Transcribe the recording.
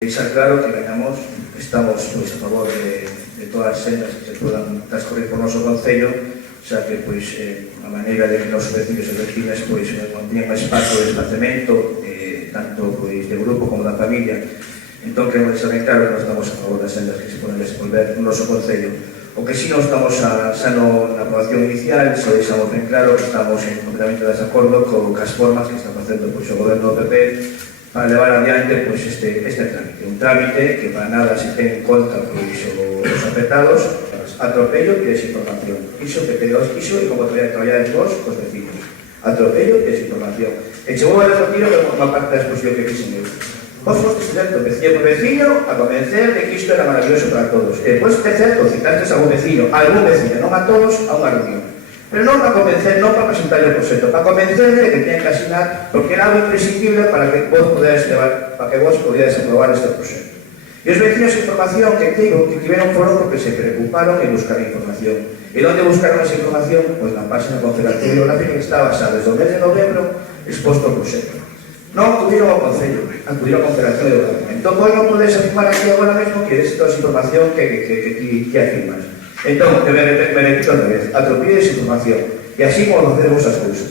Deixar claro que ganamos, estamos pois, a favor de todas as sendas que se podan transcorrer por noso concello, xa que pois, a maneira de que nos vecinos e vecinas pois, manteñan máis espazo de espacemento, tanto pois, de grupo como da familia. Entón, queremos deixar ben claro que nós estamos a favor das sendas que se poden desenvolver no noso concello. O que si non estamos xa na aprobación inicial, só deixamos ben claro que estamos en completamente desacordo cas formas que está facendo pois, o goberno do PP para levar adiante pois, este trámite. Un trámite que para nada se ten en conta pois, os afectados, atropello e desinformación. Iso que pedos, iso e como traballar vos cos vecinos. Atropello e desinformación. E che vou a repetir unha parte da exposición que fixen eu. Vos fostes certo, vecino por vecino, a convencer de que isto era maravilloso para todos. E depois é certo, citastes a algún vecino, non a todos, a unha reunión. Pero non para convencer, non para presentar o proxecto, para convencer de que teñen que asinar, porque era algo imprescindible para que vos podedes levar, para que vos podedes aprobar este proxecto. E os vecinos de información que tiveron foro porque se preocuparon en buscar información. E onde buscaron esa información? Pois na página confederativa biográfica que está basada desde o mes de novembro exposto ao proxecto. Non acudiron ao Concello, acudiron á Confederación Biográfica. Entón, vos non podes afirmar aquí agora mesmo que es toda esa información que afirmas. Entón, me repito outra vez, atropello e desinformación. E así como facemos as cousas.